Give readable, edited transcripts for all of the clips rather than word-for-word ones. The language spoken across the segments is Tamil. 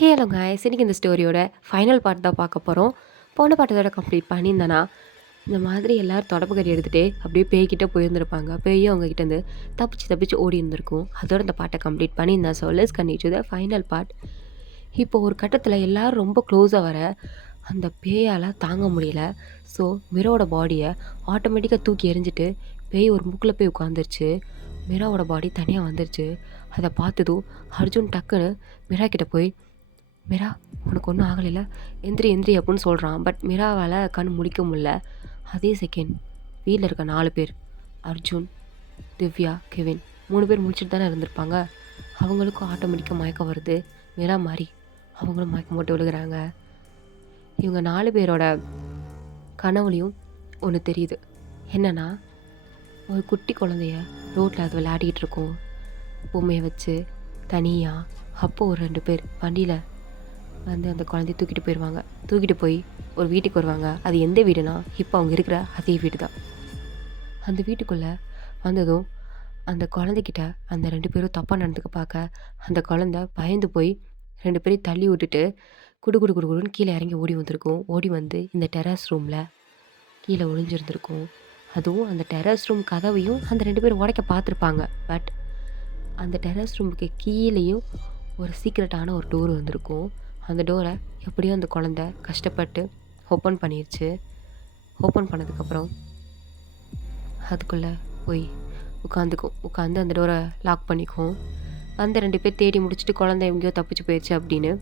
ஹலோ காய்ஸ், இன்னைக்கு இந்த ஸ்டோரியோட ஃபைனல் பார்ட் தான் பார்க்க போகிறோம். போன பாட்டத்தோட கம்ப்ளீட் பண்ணியிருந்தேன்னா இந்த மாதிரி எல்லோரும் தொடப்பு கட்டி எடுத்துகிட்டு அப்படியே பேய்கிட்ட போயிருந்திருப்பாங்க. பேயும் அவங்க கிட்டேருந்து தப்பிச்சு ஓடி இருந்திருக்கும். அதோட இந்த பாட்டை கம்ப்ளீட் பண்ணியிருந்தேன். So let's continue to the final part. இப்போ ஒரு கட்டத்தில் எல்லோரும் ரொம்ப க்ளோஸாக வர அந்த பேயால் தாங்க முடியல. ஸோ மிரோவோட பாடியை ஆட்டோமேட்டிக்காக தூக்கி எறிஞ்சிட்டு பேய் ஒரு முக்கில் போய் உட்காந்துருச்சு. மிராவோட பாடி தனியாக வந்துருச்சு. அதை பார்த்ததும் அர்ஜுன் டக்குன்னு மிரா கிட்ட போய், மிரா உனக்கு ஒன்றும் ஆகலைல்ல, எந்திரி எந்திரி அப்படின்னு சொல்கிறான். பட் மிராவால் கண் முழிக்க முடியல. அதே செகண்ட் வீட்டில் இருக்க 4 பேர், அர்ஜுன், திவ்யா, கெவின் 3 பேர் முடிச்சுட்டு தானே இருந்திருப்பாங்க. அவங்களுக்கும் ஆட்டோமேட்டிக்காக மயக்கம் வருது. மிரா மாதிரி அவங்களும் மயக்கம் போட்டு விழுகிறாங்க. இவங்க 4 பேரோட கனவுலையும் ஒன்று தெரியுது. என்னென்னா, ஒரு குட்டி குழந்தைய ரோட்டில் அது விளையாடிக்கிட்டு இருக்கும் பொம்மையை வச்சு தனியாக. அப்போ ஒரு 2 பேர் வண்டியில் வந்து அந்த குழந்தைய தூக்கிட்டு போயிடுவாங்க. தூக்கிட்டு போய் ஒரு வீட்டுக்கு வருவாங்க. அது எந்த வீடுனா இப்போ அவங்க இருக்கிற அதே வீடு தான். அந்த வீட்டுக்குள்ளே வந்ததும் அந்த குழந்தைக்கிட்ட அந்த 2 பேரும் தப்பாக நடந்துக்க பார்க்க அந்த குழந்தை பயந்து போய் 2 பேரையும் தள்ளி விட்டுட்டு குடுன்னு கீழே இறங்கி ஓடி வந்திருக்கும். ஓடி வந்து இந்த டெரஸ் ரூமில் கீழே ஒளிஞ்சிருந்திருக்கும். அதுவும் அந்த டெரஸ் ரூம் கதவையும் அந்த 2 பேரும் உடைக்க பார்த்துருப்பாங்க. பட் அந்த டெரஸ் ரூமுக்கு கீழேயும் ஒரு சீக்ரெட்டான ஒரு டோர் வந்திருக்கும். அந்த டோரை எப்படியும் அந்த குழந்தை கஷ்டப்பட்டு ஓப்பன் பண்ணிடுச்சு. ஓப்பன் பண்ணதுக்கப்புறம் அதுக்குள்ளே போய் உட்காந்து அந்த டோரை லாக் பண்ணிக்கும். அந்த 2 பேர் தேடி முடிச்சுட்டு குழந்தை எங்கேயோ தப்பிச்சு போயிடுச்சு அப்படின்னு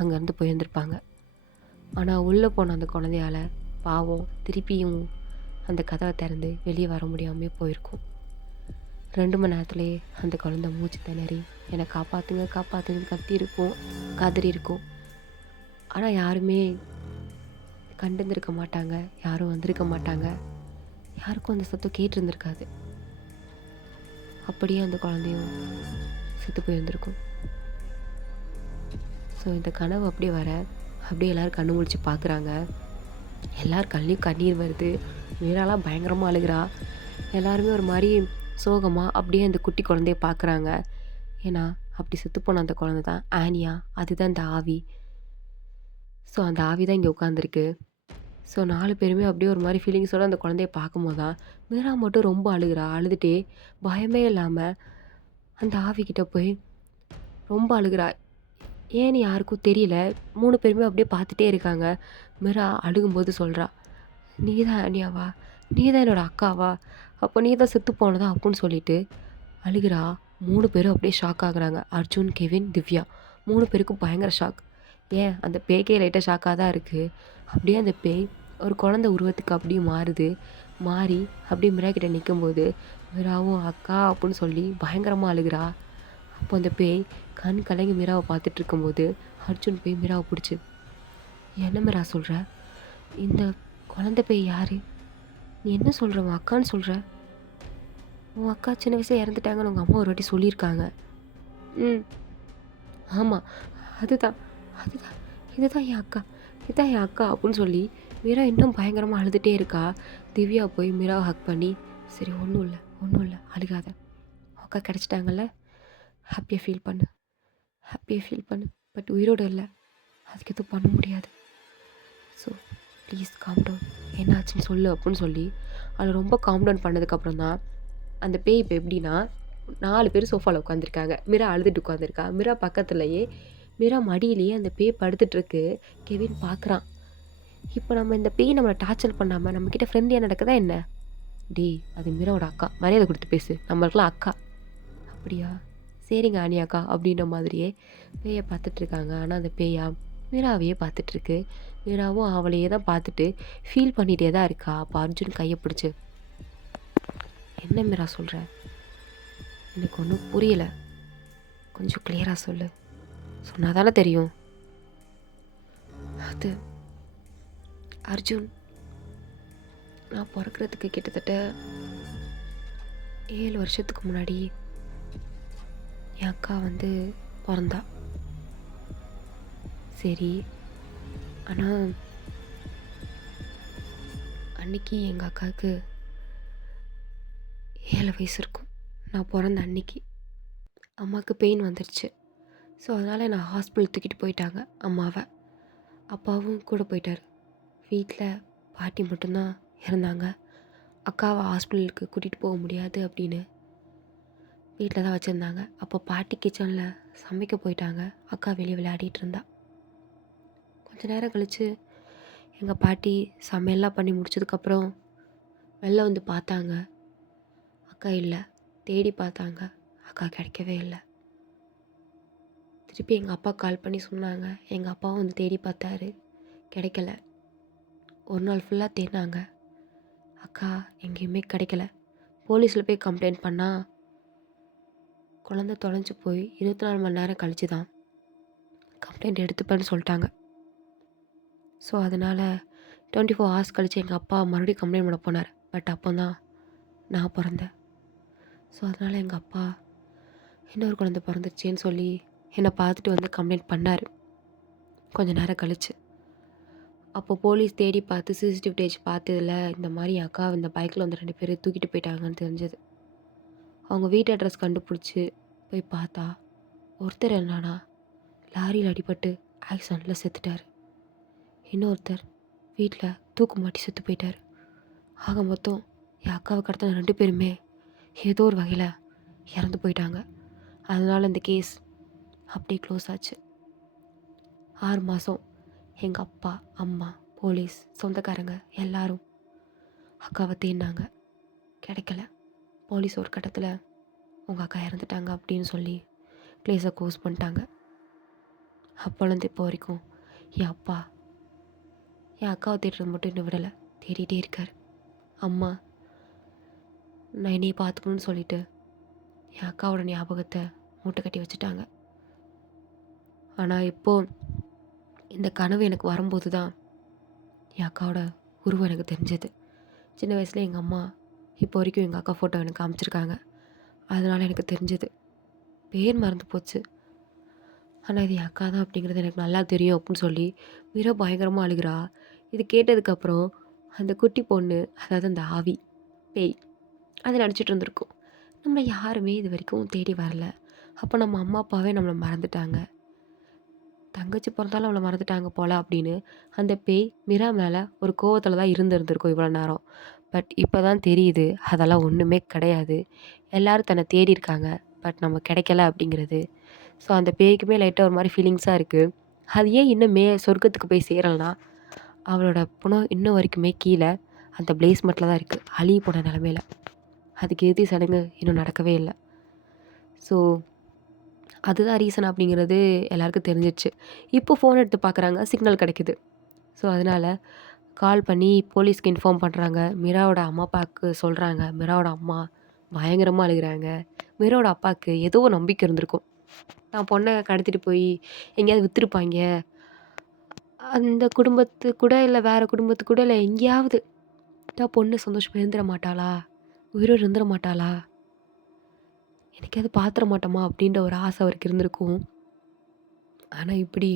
அங்கேருந்து போயிருந்திருப்பாங்க. ஆனால் உள்ளே போன அந்த குழந்தையால் பாவம் திருப்பியும் அந்த கதவை திறந்து வெளியே வர முடியாமல் போயிருக்கும். 2 மணி நேரத்துலேயே அந்த குழந்தை மூச்சு திணறி என்னை காப்பாற்றுங்கன்னு கதறி இருக்கும். ஆனால் யாருமே கண்டுருந்துருக்க மாட்டாங்க, யாரும் வந்திருக்க மாட்டாங்க, யாருக்கும் அந்த சத்தம் கேட்டிருந்துருக்காது. அப்படியே அந்த குழந்தையும் செத்து போயிருந்திருக்கும். ஸோ இந்த கனவு அப்படியே வர அப்படியே எல்லோரும் கண்ணு முழிச்சு பார்க்குறாங்க. எல்லோரும் கண்ணிலையும் கண்ணீர் வருது. மீராலாம் பயங்கரமாக அழுகிறா. எல்லாருமே ஒரு மாதிரி சோகமாக அப்படியே அந்த குட்டி குழந்தைய பார்க்குறாங்க. ஏன்னா அப்படி செத்துப்போன அந்த குழந்தை தான் ஆனியா. அதுதான் இந்த ஆவி. ஸோ அந்த ஆவி தான் இங்கே உட்காந்துருக்கு. ஸோ 4 பேருமே அப்படியே ஒரு மாதிரி ஃபீலிங்ஸோடு அந்த குழந்தைய பார்க்கும்போது தான் மீரா மட்டும் ரொம்ப அழுகிறா. அழுதுகிட்டே பயமே இல்லாமல் அந்த ஆவிக்கிட்ட போய் ரொம்ப அழுகிறா. ஏன்னு யாருக்கும் தெரியல. 3 பேருமே அப்படியே பார்த்துட்டே இருக்காங்க. மீரா அழுகும்போது சொல்கிறா, நீ தான் ஆனியாவா? நீ தான் என்னோடய அக்காவா? அப்போ நீ தான் செத்து போனதா அப்படின்னு சொல்லிட்டு அழுகிறா. 3 பேரும் அப்படியே ஷாக் ஆகுறாங்க. அர்ஜுன், கெவின், திவ்யா 3 பேருக்கும் பயங்கர ஷாக். ஏன் அந்த பேய்க்கே லைட்டாக ஷாக்காக தான் இருக்குது. அப்படியே அந்த பேய் ஒரு குழந்தை உருவத்துக்கு அப்படியே மாறி அப்படியே மிரா கிட்ட நிற்கும்போது மிராவும் அக்கா அப்படின்னு சொல்லி பயங்கரமாக அழுகிறா. அப்போ அந்த பேய் கண் கலங்கி மிராவை பார்த்துட்டு இருக்கும்போது அர்ஜுன் போய் மிராவை பிடிச்சி, என்ன மிரா சொல்கிற? இந்த குழந்தை பேய் யார்? நீ என்ன சொல்கிற? உன் அக்கான்னு சொல்கிற? உன் அக்கா சின்ன வயசில் இறந்துட்டாங்கன்னு உங்கள் அம்மா ஒரு வாட்டி சொல்லியிருக்காங்க. ஆமாம், அதுதான் அதுதான் இதுதான் என் அக்கா அப்படின்னு சொல்லி மீரா இன்னும் பயங்கரமாக அழுதுகிட்டே இருக்கா. திவ்யா போய் மீராவை ஹக் பண்ணி, சரி ஒன்றும் இல்லை அழுகாத, அக்கா கிடச்சிட்டாங்கல்ல, ஹாப்பியாக ஃபீல் பண்ணு. பட் உயிரோடு இல்லை, அதுக்கு எதுவும் பண்ண முடியாது. ஸோ ப்ளீஸ் காம் டவுன், என்னாச்சுன்னு சொல்லு அப்படின்னு சொல்லி அதை ரொம்ப காம் டவுன் பண்ணதுக்கப்புறம் தான் அந்த பேய் இப்போ எப்படின்னா 4 பேர் சோஃபாவில் உட்காந்துருக்காங்க. மிரா அழுதுட்டு உட்காந்துருக்கா. மிரா பக்கத்துலேயே மிரா மடியிலேயே அந்த பேய் படுத்துட்ருக்கு. கெவின் பார்க்குறான். இப்போ நம்ம இந்த பேய் நம்மளை டார்ச்சர் பண்ணாமல் நம்மக்கிட்ட ஃப்ரெண்ட்லியாக நடக்குதா என்ன? அது மிராவோட அக்கா, மரியாதை கொடுத்து பேசு, நம்மளுக்குலாம் அக்கா. அப்படியா, சரிங்க ஆனியாக்கா அப்படின்ற மாதிரியே பேயை பார்த்துட்ருக்காங்க. ஆனால் அந்த பேயா மிராவையே பார்த்துட்ருக்கு. மிராவும் அவளையே தான் பார்த்துட்டு ஃபீல் பண்ணிகிட்டே தான் இருக்கா. அப்போ அர்ஜுன் கையை பிடிச்சி, என்ன மிரா சொல்கிற? எனக்கு ஒன்றும் புரியலை, கொஞ்சம் கிளியராக சொல்லு, சொன்னால் தானே தெரியும். அது அர்ஜுன், நான் பிறக்கிறதுக்கு கிட்டத்தட்ட 7 வருஷத்துக்கு முன்னாடி என் அக்கா வந்து பிறந்தா. சரி, ஆனால் அன்னைக்கு எங்கள் அக்காவுக்கு 7 வயசு இருக்கும். நான் பிறந்த அன்னைக்கு அம்மாவுக்கு பெயின் வந்துருச்சு. ஸோ அதனால் நான் ஹாஸ்பிட்டல் தூக்கிட்டு போயிட்டாங்க அம்மாவை. அப்பாவும் கூட போயிட்டார். வீட்டில் பாட்டி மட்டும்தான் இருந்தாங்க. அக்காவை ஹாஸ்பிட்டலுக்கு கூட்டிகிட்டு போக முடியாது அப்படின்னு வீட்டில் தான் வச்சுருந்தாங்க. அப்போ பாட்டி கிச்சனில் சமைக்க போயிட்டாங்க. அக்கா வெளியே விளையாடிட்டு இருந்தா. கொஞ்ச நேரம் கழித்து எங்கள் பாட்டி சமையல்லாம் பண்ணி முடிச்சதுக்கப்புறம் வெளில வந்து பார்த்தாங்க. அக்கா இல்லை. தேடி பார்த்தாங்க. அக்கா கிடைக்கவே இல்லை. திருப்பி எங்கள் அப்பா கால் பண்ணி சொன்னாங்க. எங்கள் அப்பாவும் வந்து தேடி பார்த்தாரு. கிடைக்கல. ஒரு நாள் ஃபுல்லாக தேடினாங்க. அக்கா எங்கேயுமே கிடைக்கல. போலீஸில் போய் கம்ப்ளைண்ட் பண்ணால் குழந்த தொலைஞ்சு போய் 24 மணி நேரம் கழிச்சு தான் கம்ப்ளைண்ட் எடுத்துப்பேன்னு சொல்லிட்டாங்க. ஸோ அதனால் 24 ஹவர்ஸ் கழித்து எங்கள் அப்பா மறுபடியும் கம்ப்ளைண்ட் பண்ண போனார். பட் அப்போ தான் நான் பிறந்தேன். ஸோ அதனால் எங்கள் அப்பா இன்னொரு குழந்தை பிறந்துருச்சேன்னு சொல்லி என்னை பார்த்துட்டு வந்து கம்ப்ளைண்ட் பண்ணார் கொஞ்ச நேரம் கழித்து. அப்போ போலீஸ் தேடி பார்த்து சிசிடிவி ஃபுட்டேஜ் பார்த்ததில் இந்த மாதிரி அக்கா இந்த பைக்கில் வந்து 2 பேர் தூக்கிட்டு போயிட்டாங்கன்னு தெரிஞ்சது. அவங்க வீட்டு அட்ரஸ் கண்டுபிடிச்சி போய் பார்த்தா ஒருத்தர் என்னன்னா லாரியில் அடிபட்டு ஆக்சிடெண்ட்டில் செத்துட்டார். இன்னொருத்தர் வீட்டில் தூக்கு மாட்டி செத்து போயிட்டார். ஆக மொத்தம் என் அக்காவை கடத்தின 2 பேருமே ஏதோ ஒரு வகையில் இறந்து போயிட்டாங்க. அதனால் இந்த கேஸ் அப்படியே க்ளோஸ் ஆச்சு. 6 மாதம் எங்கள் அப்பா, அம்மா, போலீஸ், சொந்தக்காரங்க எல்லாரும் அக்காவை தேடினாங்க. கிடைக்கல. போலீஸ் ஒரு கட்டத்தில் உங்கள் அக்கா இறந்துட்டாங்க அப்படின்னு சொல்லி கேஸை க்ளோஸ் பண்ணிட்டாங்க. அப்போலேருந்து இப்போ வரைக்கும் என் அப்பா என் அக்காவை தேடுறது மட்டும் இன்னும் விடலை. தேடிகிட்டே இருக்கார். அம்மா நான் என்னையை பார்த்துக்கணுன்னு சொல்லிட்டு என் அக்காவோட ஞாபகத்தை மூட்டை கட்டி வச்சுட்டாங்க. ஆனால் இப்போது இந்த கனவு எனக்கு வரும்போது தான் என் அக்காவோட உருவம் எனக்கு தெரிஞ்சது. சின்ன வயசில் எங்கள் அம்மா இப்போ வரைக்கும் எங்கள் அக்கா ஃபோட்டோ எனக்கு காமிச்சிருக்காங்க. அதனால் எனக்கு தெரிஞ்சது. பேர் மறந்து போச்சு. ஆனால் இது என் அக்கா தான் அப்படிங்கிறது எனக்கு நல்லா தெரியும் அப்படின்னு சொல்லி மிக பயங்கரமாக அழுகிறா. இது கேட்டதுக்கப்புறம் அந்த குட்டி பொண்ணு, அதாவது அந்த ஆவி பேய், அதை நடிச்சிட்டு இருந்திருக்கும். நம்மளை யாருமே இது வரைக்கும் தேடி வரல. அப்போ நம்ம அம்மா அப்பாவே நம்மளை மறந்துட்டாங்க. தங்கச்சி பிறந்தாலும் அவளை மறந்துட்டாங்க போல் அப்படின்னு அந்த பேய் மிரா மேலே ஒரு கோவத்தில் தான் இருந்திருக்கும் இவ்வளோ நேரம். பட் இப்போ தான் தெரியுது அதெல்லாம் ஒன்றுமே கிடையாது. எல்லோரும் தன்னை தேடி இருக்காங்க. பட் நம்ம கிடைக்கல அப்படிங்கிறது. ஸோ அந்த பேய்க்குமே லைட்டாக ஒரு மாதிரி ஃபீலிங்ஸாக இருக்குது. அது ஏன் இன்னும் சொர்க்கத்துக்கு போய் சேரலைன்னா அவளோட புணம் இன்னும் வரைக்குமே கீழே அந்த பிளேஸ்மெண்ட்டில் தான் இருக்குது, அழுகி போன நிலமையில. அதுக்கு இறுதி சடங்கு இன்னும் நடக்கவே இல்லை. ஸோ அதுதான் ரீசன் அப்படிங்கிறது எல்லாருக்கும் தெரிஞ்சிடுச்சு. இப்போ ஃபோன் எடுத்து பார்க்குறாங்க, சிக்னல் கிடைக்குது. ஸோ அதனால் கால் பண்ணி போலீஸ்க்கு இன்ஃபார்ம் பண்ணுறாங்க. மிராவோட அம்மா அப்பாவுக்கு சொல்கிறாங்க. மிராவோட அம்மா பயங்கரமாக அழுகிறாங்க. மிராவோட அப்பாவுக்கு ஏதோ ஒரு நம்பிக்கை இருந்திருக்கும். நான் பொண்ணை கடத்திட்டு போய் எங்கேயாவது விற்றுருப்பாங்க. அந்த குடும்பத்து கூட இல்லை வேறு குடும்பத்து கூட இல்லை எங்கேயாவது தான் பொண்ணு சந்தோஷமாக இருந்துட மாட்டாளா, உயிரோடு இருந்துட மாட்டாளா, எனக்காவது பார்த்துட மாட்டோமா அப்படின்ற ஒரு ஆசை அவருக்கு இருந்திருக்கும். ஆனால் இப்படி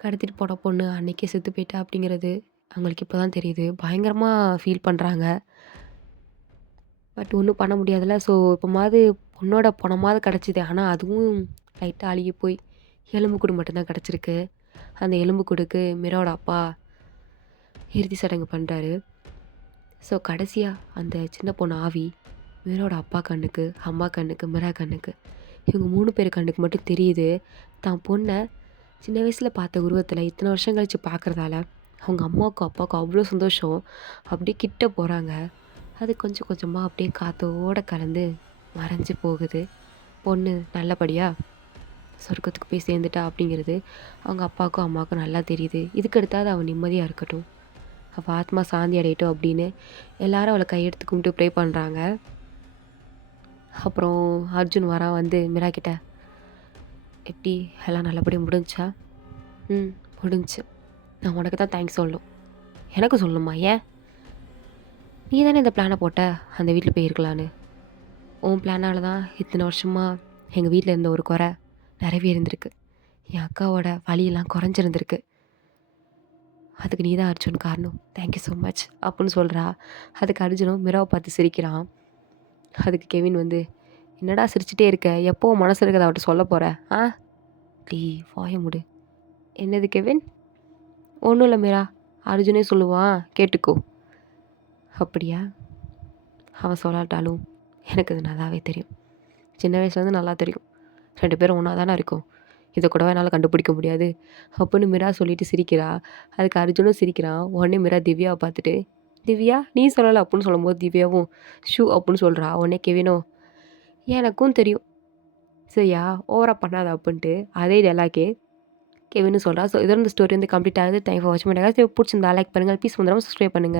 கடத்திட்டு போன பொண்ணு அன்றைக்கே செத்து போயிட்டா அப்படிங்கிறது அவங்களுக்கு இப்போ தான் தெரியுது. பயங்கரமாக ஃபீல் பண்ணுறாங்க. பட் ஒன்றும் பண்ண முடியாதுல்ல. ஸோ இப்போமாவது பொண்ணோட பணமாவது கிடச்சிது. ஆனால் அதுவும் லைட்டாக அழுகி போய் எலும்பு கூடு மட்டும்தான் கிடச்சிருக்கு. அந்த எலும்பு கூடுக்கு மிராவோட அப்பா இறுதி சடங்கு பண்ணுறாரு. ஸோ கடைசியாக அந்த சின்ன பொண்ணு ஆவி மிராவோட அப்பா கண்ணுக்கு, அம்மா கண்ணுக்கு, மிரா கண்ணுக்கு, இவங்க 3 பேர் கண்ணுக்கு மட்டும் தெரியுது. தான் பொண்ணை சின்ன வயசில் பார்த்த உருவத்தில் இத்தனை வருஷம் கழித்து பார்க்குறதால அவங்க அம்மாவுக்கும் அப்பாவுக்கும் அவ்வளோ சந்தோஷம். அப்படியே கிட்ட போகிறாங்க. அது கொஞ்சம் கொஞ்சமாக அப்படியே காற்றோடு கலந்து மறைஞ்சு போகுது. பொண்ணு நல்லபடியாக சொர்க்கத்துக்கு போய் சேர்ந்துட்டா அப்படிங்கிறது அவங்க அப்பாவுக்கும் அம்மாவுக்கும் நல்லா தெரியுது. இதுக்கடுத்தாவது அவன் நிம்மதியாக இருக்கட்டும், அவள் ஆத்மா சாந்தி அடையட்டும் அப்படின்னு எல்லாரும் அவளை கையெடுத்து கும்பிட்டு ப்ரே பண்ணுறாங்க. அப்புறம் அர்ஜுன் வந்து மிரா கிட்ட, எப்படி எல்லாம் நல்லபடியாக முடிஞ்சா? முடிஞ்சு. நான் உனக்கு தான் தேங்க்ஸ் சொல்லணும். எனக்கு சொல்லணுமா? ஏன்? நீ தானே இந்த பிளானை போட்ட அந்த வீட்டில் போய் இருக்கலான்னு. உன் பிளானால் தான் இத்தனை வருஷமாக எங்கள் வீட்டில் இருந்த ஒரு குறை நிறைவேறிந்திருக்கு. என் அக்காவோட வலியெல்லாம் குறைஞ்சிருந்துருக்கு. அதுக்கு நீ தான் அர்ஜுன் காரணம். தேங்க்யூ ஸோ மச் அப்படின்னு சொல்கிறா. அதுக்கு அர்ஜுனும் மிராவை பார்த்து சிரிக்கிறான். அதுக்கு கெவின் என்னடா சிரிச்சுட்டே இருக்க? எப்போ உன் மனசுல இருக்கிறத அவட்ட சொல்ல போற? ஆ? டேய் வாய மூடு. என்னது கெவின்? ஒண்ணும் இல்ல மீரா. அர்ஜுனே சொல்லுவான் கேட்டுக்கோ. அப்படியா? அவன் சொல்லாட்டாலும் எனக்கு அது நல்லாவே தெரியும். சின்ன வயசுலேருந்து நல்லா தெரியும். 2 பேரும் ஒண்ணா தானே இருக்கோம். இத கூடவா என்னால கண்டுபிடிக்க முடியாது? அப்புட்ன்னு மீரா சொல்லிட்டு சிரிக்கிறா. அதுக்கு அர்ஜுனும் சிரிக்கிறான். உடனே மீரா திவ்யாவ பார்த்துட்டு, "திவ்யா நீ சொல்லல" அப்புட்ன்னு சொல்லும்போது திவ்யாவும், "ஷூ" அப்புட்ன்னு சொல்றா. உடனே கெவினும், "எனக்கும் தெரியும். சரியா? ஓவரா பண்ணாத" அப்புட்ன்ட்டு அதே டயலாக்கே கெவினும் சொல்றா. ஸோ இதோட இந்த ஸ்டோரி வந்து கம்ப்ளீட் ஆகுது. தேங்க்ஸ் ஃபார் வாட்சிங் மை வீடியோஸ். புடிச்சிருந்தா லைக் பண்ணுங்க. ப்ளீஸ் மறக்காம சப்ஸ்கிரைப் பண்ணுங்க.